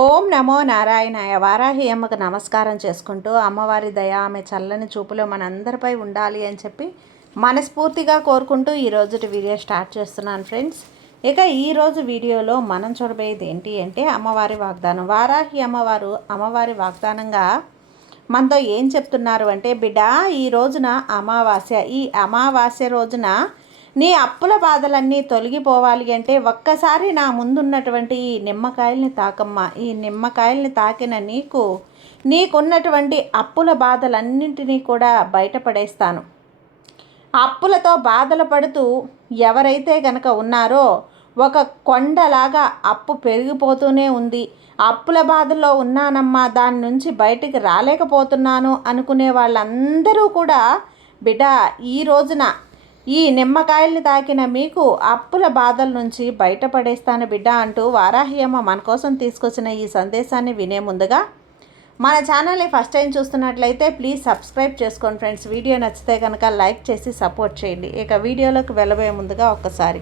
ఓం నమో నారాయణాయ. వారాహి అమ్మకు నమస్కారం చేసుకుంటూ అమ్మవారి దయ ఆమె చల్లని చూపులో మనందరిపై ఉండాలి అని చెప్పి మనస్ఫూర్తిగా కోరుకుంటూ ఈరోజు వీడియో స్టార్ట్ చేస్తున్నాను ఫ్రెండ్స్. ఇక ఈరోజు వీడియోలో మనం చూడబోయేది ఏంటి అంటే అమ్మవారి వాగ్దానం. వారాహి అమ్మవారి వాగ్దానంగా మనతో ఏం చెప్తున్నారు అంటే, బిడ్డ ఈ రోజున అమావాస్య, ఈ అమావాస్య రోజున నీ అప్పుల బాధలన్నీ తొలగిపోవాలి అంటే ఒక్కసారి నా ముందున్నటువంటి ఈ నిమ్మకాయల్ని తాకమ్మా. ఈ నిమ్మకాయల్ని తాకిన నీకున్నటువంటి అప్పుల బాధలన్నింటినీ కూడా బయటపడేస్తాను. అప్పులతో బాధలు పడుతూ ఎవరైతే గనక ఉన్నారో ఒక కొండలాగా అప్పు పెరిగిపోతూనే ఉంది. అప్పుల బాధల్లో ఉన్నానమ్మా, దాని నుంచి బయటికి రాలేకపోతున్నాను అనుకునే వాళ్ళందరూ కూడా బిడ్డ ఈ రోజున ఈ నిమ్మకాయల్ని తాకిన మీకు అప్పుల బాధల నుంచి బయటపడేస్తాను బిడ్డ అంటూ వారాహి అమ్మ మన కోసం తీసుకొచ్చిన ఈ సందేశాన్ని వినే ముందుగా మన ఛానల్ని ఫస్ట్ టైం చూస్తున్నట్లయితే ప్లీజ్ సబ్స్క్రైబ్ చేసుకోండి ఫ్రెండ్స్. వీడియో నచ్చితే కనుక లైక్ చేసి సపోర్ట్ చేయండి. ఇక వీడియోలోకి వెళ్ళబోయే ముందుగా ఒక్కసారి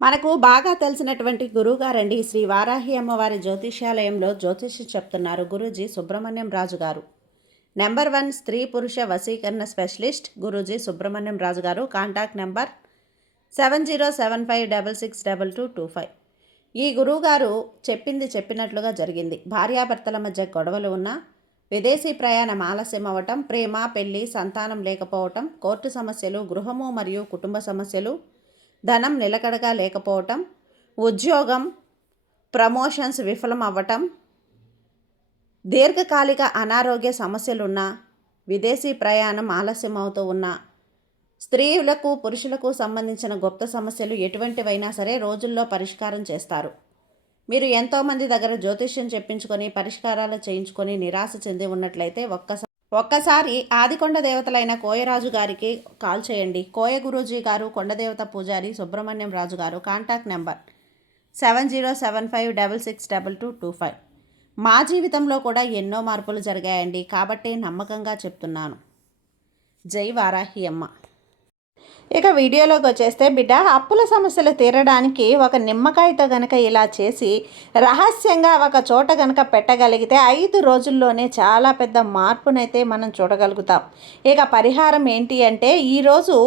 మనకు బాగా తెలిసినటువంటి గురువుగారండి శ్రీ వారాహి అమ్మవారి జ్యోతిష్యాలయంలో జ్యోతిష్యం చెప్తున్నారు గురూజీ సుబ్రహ్మణ్యం రాజు గారు. నెంబర్ 1 స్త్రీ పురుష వశీకరణ స్పెషలిస్ట్ గురూజీ సుబ్రహ్మణ్యం రాజు గారు. Contact number 7075662225. ఈ గురువుగారు చెప్పింది చెప్పినట్లుగా జరిగింది. భార్యాభర్తల మధ్య గొడవలు ఉన్నా, విదేశీ ప్రయాణం ఆలస్యం అవ్వటం, ప్రేమ పెళ్లి సంతానం లేకపోవటం, కోర్టు సమస్యలు, గృహము మరియు కుటుంబ సమస్యలు, ధనం నిలకడగా లేకపోవటం, ఉద్యోగం ప్రమోషన్స్ విఫలం అవ్వటం, దీర్ఘకాలిక అనారోగ్య సమస్యలున్నా, విదేశీ ప్రయాణం ఆలస్యం అవుతూ ఉన్నా, స్త్రీలకు పురుషులకు సంబంధించిన గుప్త సమస్యలు ఎటువంటివైనా సరే రోజుల్లో పరిష్కారం చేస్తారు. మీరు ఎంతోమంది దగ్గర జ్యోతిష్యం చెప్పించుకొని పరిష్కారాలు చేయించుకొని నిరాశ చెంది ఉన్నట్లయితే ఒక్కసారి ఆదికొండ దేవతలైన కోయరాజు గారికి కాల్ చేయండి. కోయ గురూజీ గారు, కొండదేవత పూజారి సుబ్రహ్మణ్యం రాజు గారు. Contact number 7075662225. మా జీవితంలో కూడా ఎన్నో మార్పులు జరిగాయండి, కాబట్టి నమ్మకంగా చెప్తున్నాను. జై వారాహి అమ్మ. ఇక వీడియోలోకి వచ్చేస్తే బిడ్డ అప్పుల సమస్యలు తీరడానికి ఒక నిమ్మకాయతో గనక ఇలా చేసి రహస్యంగా ఒక చోట గనక పెట్టగలిగితే 5 రోజుల్లోనే చాలా పెద్ద మార్పునైతే మనం చూడగలుగుతాం. ఇక పరిహారం ఏంటి అంటే, ఈరోజు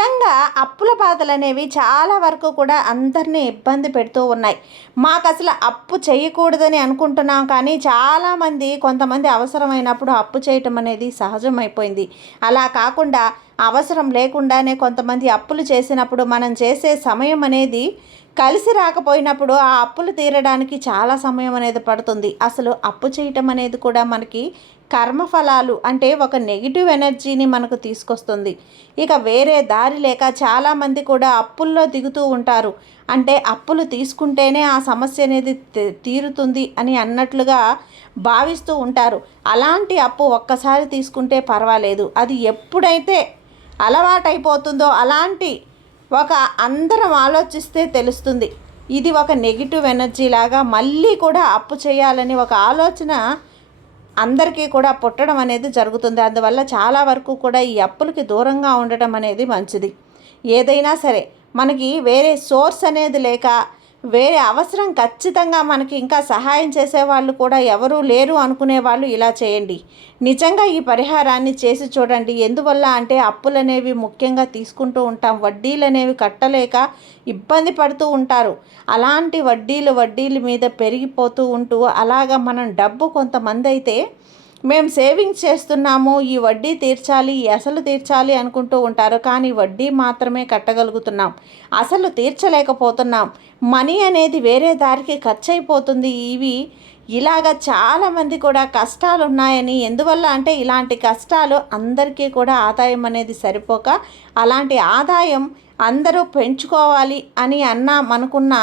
నిజంగా అప్పుల బాధలు అనేవి చాలా వరకు కూడా అందరినీ ఇబ్బంది పెడుతూ ఉన్నాయి. మాకు అసలు అప్పు చేయకూడదని అనుకుంటున్నాం, కానీ కొంతమంది అవసరమైనప్పుడు అప్పు చేయటం అనేది సహజమైపోయింది. అలా కాకుండా అవసరం లేకుండానే కొంతమంది అప్పులు చేసినప్పుడు మనం చేసే సమయం అనేది కలిసి రాకపోయినప్పుడు ఆ అప్పులు తీరడానికి చాలా సమయం అనేది పడుతుంది. అసలు అప్పు చేయటం అనేది కూడా మనకి కర్మఫలాలు అంటే ఒక నెగిటివ్ ఎనర్జీని మనకు తీసుకొస్తుంది. ఇక వేరే దారి లేక చాలామంది కూడా అప్పుల్లో దిగుతూ ఉంటారు. అంటే అప్పులు తీసుకుంటేనే ఆ సమస్య అనేది తీరుతుంది అని అన్నట్లుగా భావిస్తూ ఉంటారు. అలాంటి అప్పు ఒక్కసారి తీసుకుంటే పర్వాలేదు, అది ఎప్పుడైతే అలవాటైపోతుందో అందరం ఆలోచిస్తే తెలుస్తుంది. ఇది ఒక నెగిటివ్ ఎనర్జీ లాగా మళ్ళీ కూడా అప్పు చేయాలని ఒక ఆలోచన అందరికీ కూడా పుట్టడం అనేది జరుగుతుంది. అందువల్ల చాలా వరకు కూడా ఈ అప్పులకి దూరంగా ఉండటం అనేది మంచిది. ఏదైనా సరే మనకి వేరే సోర్స్ అనేది లేక, వేరే అవసరం ఖచ్చితంగా మనకి ఇంకా సహాయం చేసేవాళ్ళు కూడా ఎవరూ లేరు అనుకునే వాళ్ళు ఇలా చేయండి. నిజంగా ఈ పరిహారాన్ని చేసి చూడండి. ఎందువల్ల అంటే అప్పులు అనేవి ముఖ్యంగా తీసుకుంటూ ఉంటాం, వడ్డీలు అనేవి కట్టలేక ఇబ్బంది పడుతూ ఉంటారు. అలాంటి వడ్డీలు మీద పెరిగిపోతూ ఉంటూ అలాగా మనం డబ్బు కొంతమంది అయితే మేము సేవింగ్స్ చేస్తున్నాము, ఈ వడ్డీ తీర్చాలి, ఈ అసలు తీర్చాలి అనుకుంటూ ఉంటారు. కానీ వడ్డీ మాత్రమే కట్టగలుగుతున్నాం, అసలు తీర్చలేకపోతున్నాం. మనీ అనేది వేరే దారికి ఖర్చు అయిపోతుంది. ఇలాగ చాలామంది కూడా కష్టాలు ఉన్నాయని, ఎందువల్ల అంటే ఇలాంటి కష్టాలు అందరికీ కూడా ఆదాయం అనేది సరిపోక, అలాంటి ఆదాయం అందరూ పెంచుకోవాలి అని అనుకున్న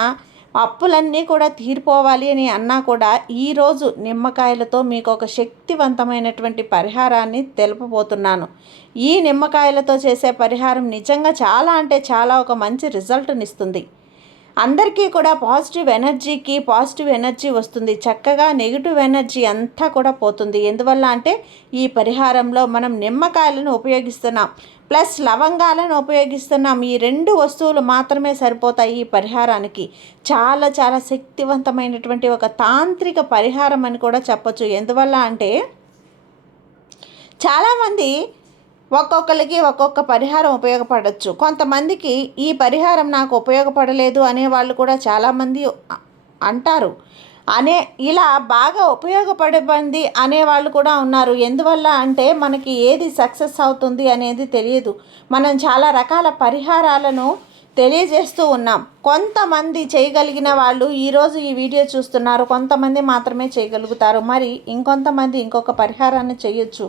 అప్పులన్నీ కూడా తీరిపోవాలి అని అన్నా కూడా ఈరోజు నిమ్మకాయలతో మీకు ఒక శక్తివంతమైనటువంటి పరిహారాన్ని తెలుపబోతున్నాను. ఈ నిమ్మకాయలతో చేసే పరిహారం నిజంగా చాలా అంటే చాలా ఒక మంచి రిజల్ట్ని ఇస్తుంది. అందరికీ కూడా పాజిటివ్ ఎనర్జీ వస్తుంది. చక్కగా నెగిటివ్ ఎనర్జీ అంతా కూడా పోతుంది. ఎందువల్ల అంటే ఈ పరిహారంలో మనం నిమ్మకాయలను ఉపయోగిస్తున్నాం. ప్లస్ లవంగాలను ఉపయోగిస్తున్నాం. ఈ 2 వస్తువులు మాత్రమే సరిపోతాయి ఈ పరిహారానికి. చాలా చాలా శక్తివంతమైనటువంటి ఒక తాంత్రిక పరిహారం అని కూడా చెప్పొచ్చు. ఎందువల్ల అంటే చాలామంది ఒక్కొక్కరికి ఒక్కొక్క పరిహారం ఉపయోగపడవచ్చు. కొంతమందికి ఈ పరిహారం నాకు ఉపయోగపడలేదు అనేవాళ్ళు కూడా చాలామంది అంటారు. ఇలా బాగా ఉపయోగపడబంది అనేవాళ్ళు కూడా ఉన్నారు. ఎందువల్ల అంటే మనకి ఏది సక్సెస్ అవుతుంది అనేది తెలియదు. మనం చాలా రకాల పరిహారాలను తెలియజేస్తూ ఉన్నాం. కొంతమంది చేయగలిగిన వాళ్ళు ఈరోజు ఈ వీడియో చూస్తున్నారు, కొంతమంది మాత్రమే చేయగలుగుతారు. మరి ఇంకొంతమంది ఇంకొక పరిహారాన్ని చేయొచ్చు.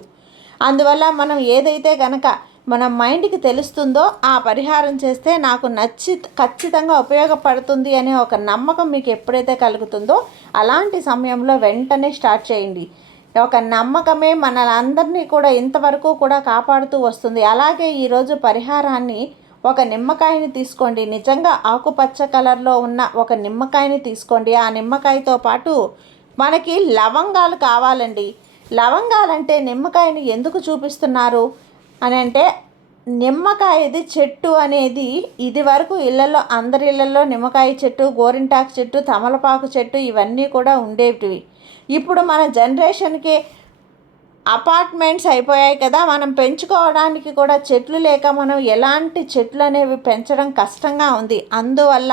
అందువల్ల మనం ఏదైతే గనక మన మైండ్కి తెలుస్తుందో ఆ పరిహారం చేస్తే నాకు ఖచ్చితంగా ఉపయోగపడుతుంది అనే ఒక నమ్మకం మీకు ఎప్పుడైతే కలుగుతుందో అలాంటి సమయంలో వెంటనే స్టార్ట్ చేయండి. ఒక నమ్మకమే మనలందరినీ కూడా ఇంతవరకు కూడా కాపాడుతూ వస్తుంది. అలాగే ఈరోజు పరిహారాన్ని ఒక నిమ్మకాయని తీసుకోండి. నిజంగా ఆకుపచ్చ కలర్లో ఉన్న ఒక నిమ్మకాయని తీసుకోండి. ఆ నిమ్మకాయతో పాటు మనకి లవంగాలు కావాలండి. లవంగాలంటే నిమ్మకాయని ఎందుకు చూపిస్తున్నారు అని అంటే, నిమ్మకాయది చెట్టు అనేది ఇది వరకు ఇళ్లలో అందరి ఇళ్లలో నిమ్మకాయ చెట్టు, గోరింటాకు చెట్టు, తమలపాకు చెట్టు ఇవన్నీ కూడా ఉండేటివి. ఇప్పుడు మన జనరేషన్కి అపార్ట్మెంట్స్ అయిపోయాయి కదా, మనం పెంచుకోవడానికి కూడా చెట్లు లేక మనం ఎలాంటి చెట్లు అనేవి పెంచడం కష్టంగా ఉంది. అందువల్ల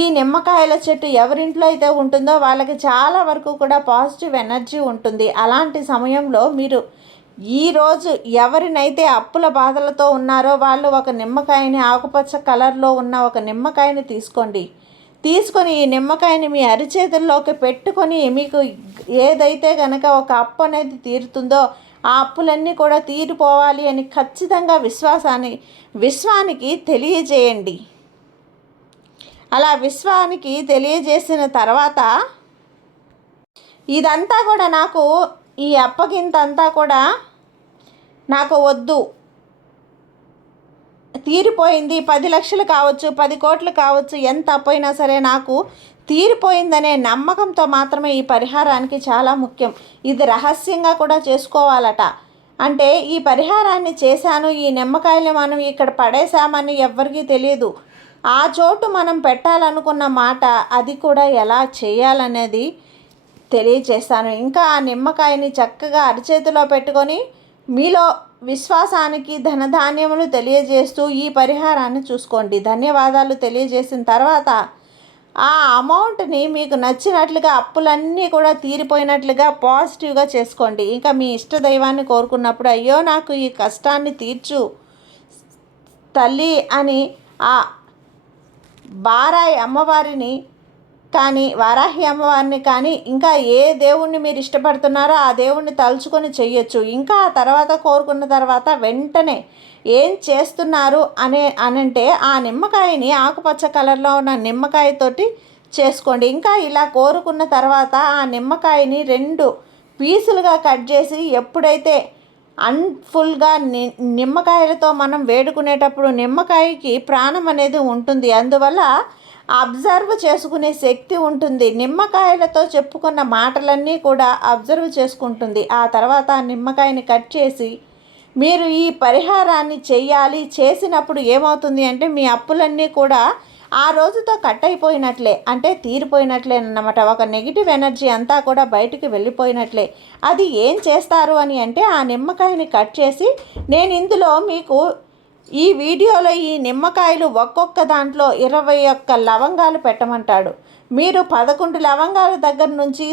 ఈ నిమ్మకాయల చెట్టు ఎవరింట్లో అయితే ఉంటుందో వాళ్ళకి చాలా వరకు కూడా పాజిటివ్ ఎనర్జీ ఉంటుంది. అలాంటి సమయంలో మీరు ఈరోజు ఎవరినైతే అప్పుల బాధలతో ఉన్నారో వాళ్ళు ఒక నిమ్మకాయని, ఆకుపచ్చ కలర్లో ఉన్న ఒక నిమ్మకాయని తీసుకొని ఈ నిమ్మకాయని మీ అరిచేతుల్లోకి పెట్టుకొని మీకు ఏదైతే కనుక ఒక అప్పు అనేది తీరుతుందో ఆ అప్పులన్నీ కూడా తీరిపోవాలి అని ఖచ్చితంగా విశ్వానికి తెలియజేయండి. అలా విశ్వానికి తెలియజేసిన తర్వాత ఇదంతా కూడా నాకు ఈ అప్పగింతంతా కూడా నాకు వద్దు, తీరిపోయింది, 10 లక్షలు కావచ్చు, 10 కోట్లు కావచ్చు, ఎంత అప్పైనా సరే నాకు తీరిపోయిందనే నమ్మకంతో మాత్రమే ఈ పరిహారానికి చాలా ముఖ్యం. ఇది రహస్యంగా కూడా చేసుకోవాలట. అంటే ఈ పరిహారాన్ని చేశాను, ఈ నిమ్మకాయలు మనం ఇక్కడ పడేశామని ఎవ్వరికీ తెలియదు. ఆ చోటు మనం పెట్టాలనుకున్న మాట అది కూడా ఎలా చేయాలనేది తెలియజేస్తాను. ఇంకా ఆ నిమ్మకాయని చక్కగా అరచేతిలో పెట్టుకొని మీలో విశ్వాసానికి ధనధాన్యములు తెలియజేస్తూ ఈ పరిహారాన్ని చూసుకోండి. ధన్యవాదాలు తెలియజేసిన తర్వాత ఆ అమౌంట్ని మీకు నచ్చినట్లుగా అప్పులన్నీ కూడా తీరిపోయినట్లుగా పాజిటివ్గా చేసుకోండి. ఇంకా మీ ఇష్ట దైవాన్ని కోరుకున్నప్పుడు అయ్యో నాకు ఈ కష్టాన్ని తీర్చు తల్లి అని ఆ వారాహి అమ్మవారిని కానీ ఇంకా ఏ దేవుణ్ణి మీరు ఇష్టపడుతున్నారో ఆ దేవుణ్ణి తలుచుకొని చెయ్యొచ్చు. ఇంకా ఆ తర్వాత కోరుకున్న తర్వాత వెంటనే ఏం చేస్తున్నారు అనంటే ఆ నిమ్మకాయని ఆకుపచ్చ కలర్లో ఉన్న నిమ్మకాయతోటి చేసుకోండి. ఇంకా ఇలా కోరుకున్న తర్వాత ఆ నిమ్మకాయని 2 పీసులుగా కట్ చేసి ఎప్పుడైతే ఫుల్గా నిమ్మకాయలతో మనం వేడుకునేటప్పుడు నిమ్మకాయకి ప్రాణం అనేది ఉంటుంది. అందువల్ల అబ్జర్వ్ చేసుకునే శక్తి ఉంటుంది. నిమ్మకాయలతో చెప్పుకున్న మాటలన్నీ కూడా అబ్జర్వ్ చేసుకుంటుంది. ఆ తర్వాత నిమ్మకాయని కట్ చేసి మీరు ఈ పరిహారాన్ని చెయ్యాలి. చేసినప్పుడు ఏమవుతుంది అంటే మీ అప్పులన్నీ కూడా ఆ రోజుతో కట్ అయిపోయినట్లే, అంటే తీరిపోయినట్లే అన్నమాట. ఒక నెగిటివ్ ఎనర్జీ అంతా కూడా బయటికి వెళ్ళిపోయినట్లే. అది ఏం చేస్తారు అని అంటే ఆ నిమ్మకాయని కట్ చేసి నేను ఇందులో మీకు ఈ వీడియోలో ఈ నిమ్మకాయలు ఒక్కొక్క దాంట్లో 21 లవంగాలు పెట్టమంటాడు. మీరు 11 లవంగాల దగ్గర నుంచి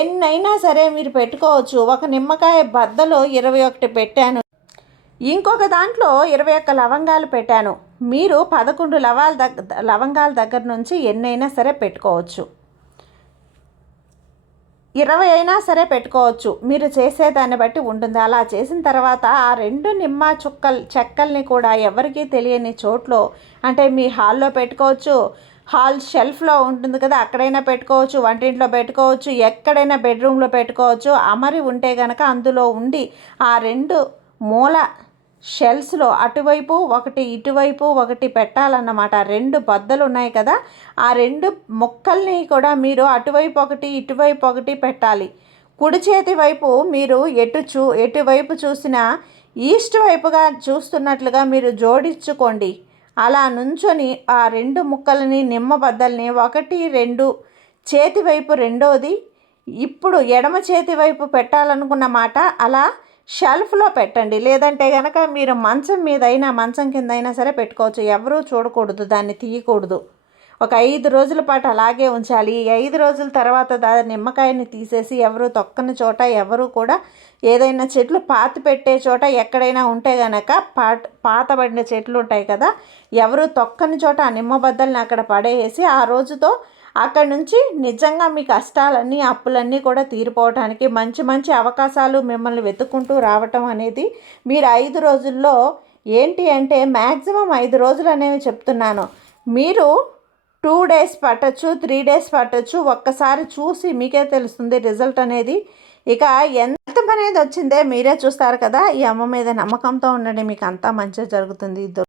ఎన్నైనా సరే మీరు పెట్టుకోవచ్చు. ఒక నిమ్మకాయ బద్దలో 21 పెట్టాను, ఇంకొక దాంట్లో 21 లవంగాలు పెట్టాను. మీరు 11 లవంగాల దగ్గర నుంచి ఎన్నైనా సరే పెట్టుకోవచ్చు, 20 అయినా సరే పెట్టుకోవచ్చు. మీరు చేసేదాన్ని బట్టి ఉంటుంది. అలా చేసిన తర్వాత ఆ 2 నిమ్మ చెక్కల్ని కూడా ఎవరికీ తెలియని చోట్లో, అంటే మీ హాల్లో పెట్టుకోవచ్చు, హాల్ షెల్ఫ్లో ఉంటుంది కదా అక్కడైనా పెట్టుకోవచ్చు, వంటింట్లో పెట్టుకోవచ్చు, ఎక్కడైనా బెడ్రూమ్లో పెట్టుకోవచ్చు. అమరి ఉంటే కనుక అందులో ఉండి ఆ 2 మూల షెల్స్లో అటువైపు ఒకటి ఇటువైపు ఒకటి పెట్టాలన్నమాట. 2 బద్దలు ఉన్నాయి కదా, ఆ 2 ముక్కల్ని కూడా మీరు అటువైపు ఒకటి ఇటువైపు ఒకటి పెట్టాలి. కుడి చేతి వైపు మీరు ఎటువైపు చూసినా ఈస్ట్ వైపుగా చూస్తున్నట్లుగా మీరు జోడించుకోండి. అలా నుంచొని ఆ 2 ముక్కలని నిమ్మ బద్దల్ని 1, 2 చేతి వైపు రెండోది ఇప్పుడు ఎడమ చేతి వైపు పెట్టాలనుకున్న మాట అలా షెల్ఫ్లో పెట్టండి. లేదంటే కనుక మీరు మంచం మీదైనా మంచం కిందైనా సరే పెట్టుకోవచ్చు. ఎవరూ చూడకూడదు, దాన్ని తీయకూడదు. ఒక 5 రోజుల పాటు అలాగే ఉంచాలి. ఈ 5 రోజుల తర్వాత నిమ్మకాయని తీసేసి ఎవరు తొక్కని చోట, ఎవరు కూడా ఏదైనా చెట్లు పాతి పెట్టే చోట ఎక్కడైనా ఉంటే కనుక పాతబడిన చెట్లు ఉంటాయి కదా, ఎవరు తొక్కని చోట ఆ నిమ్మ బద్దల్ని అక్కడ పడేసి ఆ రోజుతో అక్కడి నుంచి నిజంగా మీ కష్టాలన్నీ అప్పులన్నీ కూడా తీరిపోవడానికి మంచి మంచి అవకాశాలు మిమ్మల్ని వెతుక్కుంటూ రావటం అనేది మీరు 5 రోజుల్లో ఏంటి అంటే మ్యాక్సిమం 5 రోజులు అనేవి చెప్తున్నాను. మీరు 2 డేస్ పట్టచ్చు, 3 డేస్ పట్టచ్చు. ఒక్కసారి చూసి మీకే తెలుస్తుంది రిజల్ట్ అనేది. ఇక ఎంత అనేది వచ్చిందే మీరే చూస్తారు కదా. ఈ అమ్మ మీద నమ్మకంతో ఉండండి, మీకు అంతా మంచిగా జరుగుతుంది.